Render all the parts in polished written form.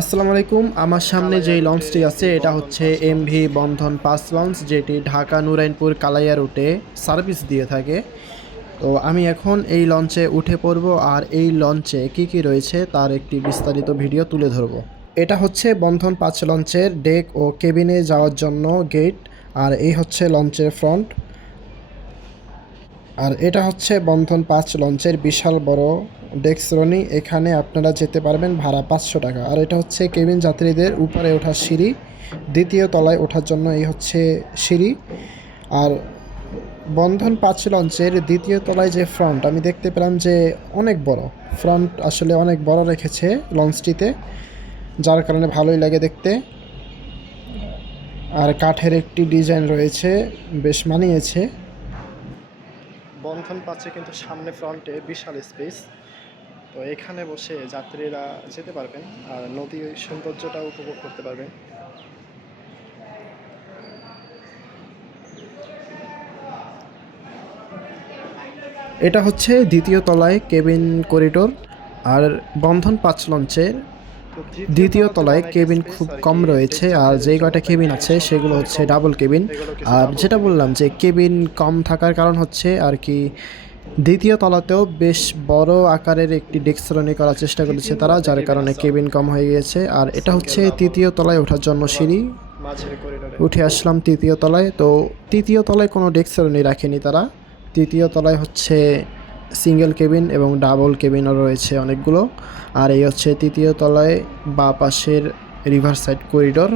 আসসালামু আলাইকুম। আমার সামনে যেই লঞ্চটি আছে এটা হচ্ছে এমভি বন্ধন ৫ লঞ্চ, যেটি ঢাকা নুরাইনপুর কালাইয়া রুটে সার্ভিস দিয়ে থাকে। তো আমি এখন এই লঞ্চে উঠে পড়ব আর এই লঞ্চে কি কি রয়েছে তার একটি বিস্তারিত ভিডিও তুলে ধরব। এটা হচ্ছে বন্ধন ৫ লঞ্চের ডেক ও কেবিনে যাওয়ার জন্য গেট, আর এই হচ্ছে লঞ্চের ফ্রন্ট। আর এটা হচ্ছে বন্ধন ৫ লঞ্চের বিশাল বড় ডেক শ্রেণী, এখানে আপনারা যেতে পারবেন ভাড়া ৫০০ টাকা। আর এটা হচ্ছে কেবিন যাত্রীদের উপরে ওঠার সিঁড়ি, দ্বিতীয় তলায় ওঠার জন্য এই হচ্ছে সিঁড়ি। আর বন্ধন ৫ লঞ্চের দ্বিতীয় তলায় যে ফ্রন্ট আমি দেখতে পেলাম যে অনেক বড় ফ্রন্ট, আসলে অনেক বড় রেখেছে লঞ্চটিতে, যার কারণে ভালোই লাগে দেখতে। আর কাঠের একটি ডিজাইন রয়েছে, বেশ মানিয়েছে। বন্ধন ৫-এ কিন্তু সামনে ফ্রন্টে বিশাল স্পেস, তো এখানে বসে যাত্রীরা যেতে পারবেন আর নদীর সৌন্দর্যটা উপভোগ করতে পারবেন। এটা হচ্ছে দ্বিতীয় তলায় কেবিন করিডোর। আর বন্ধন ৫ লঞ্চের দ্বিতীয় তলায় কেবিন খুব কম রয়েছে, আর যেই কয়টা কেবিন আছে সেগুলো হচ্ছে ডাবল কেবিন। আর যেটা বললাম যে কেবিন কম থাকার কারণ হচ্ছে আর কি, দ্বিতীয় তলাতেও বেশ বড় আকারের একটি ডেস্ক শ্রেণী করার চেষ্টা করেছে তারা, যার কারণে কেবিন কম হয়ে গিয়েছে। আর এটা হচ্ছে তৃতীয় তলায় ওঠার জন্য সিঁড়ি, উঠে আসলাম তৃতীয় তলায়। তো তৃতীয় তলায় কোনো ডেস্ক শ্রেণী রাখেনি তারা, তৃতীয় তলায় হচ্ছে সিঙ্গেল কেবিন এবং ডাবল কেবিনও রয়েছে অনেকগুলো। আর এই হচ্ছে তৃতীয় তলায় বাঁ পাশের রিভার সাইড করিডোর।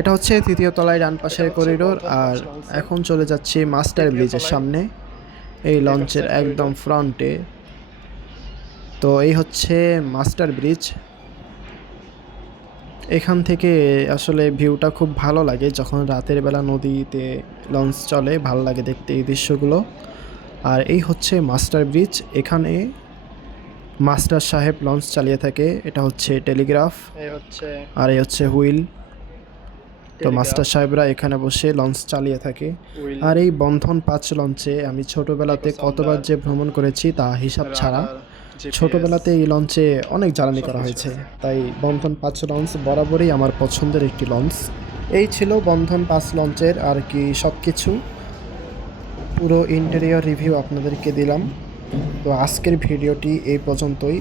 এটা হচ্ছে তৃতীয় তলায় ডান পাশের করিডোর। আর এখন চলে যাচ্ছি মাস্টার ব্রিজের সামনে, এই লঞ্চের একদম ফ্রন্টে। তো এই হচ্ছে মাস্টার ব্রিজ, এখান থেকে আসলে ভিউটা খুব ভালো লাগে, যখন রাতের বেলা নদীতে লঞ্চ চলে ভালো লাগে দেখতে এই দৃশ্যগুলো। আর এই হচ্ছে মাস্টার ব্রিজ, এখানে মাস্টার সাহেব লঞ্চ চালিয়ে থাকে। এটা হচ্ছে টেলিগ্রাফ, আর এই হচ্ছে হুইল। তো মাস্টার সাহেবরা এখানে বসে লঞ্চ চালিয়ে থাকে। আর এই বন্ধন ৫ লঞ্চে আমি ছোটোবেলাতে কতবার যে ভ্রমণ করেছি তা হিসাব ছাড়া। ছোটোবেলাতে এই লঞ্চে অনেক জ্বালানি করা হয়েছে, তাই বন্ধন ৫ লঞ্চ বরাবরই আমার পছন্দের একটি লঞ্চ। এই ছিল বন্ধন ৫ লঞ্চের আর কি সব কিছু, পুরো ইন্টেরিয়র রিভিউ আপনাদেরকে দিলাম। তো আজকের ভিডিওটি এই পর্যন্তই।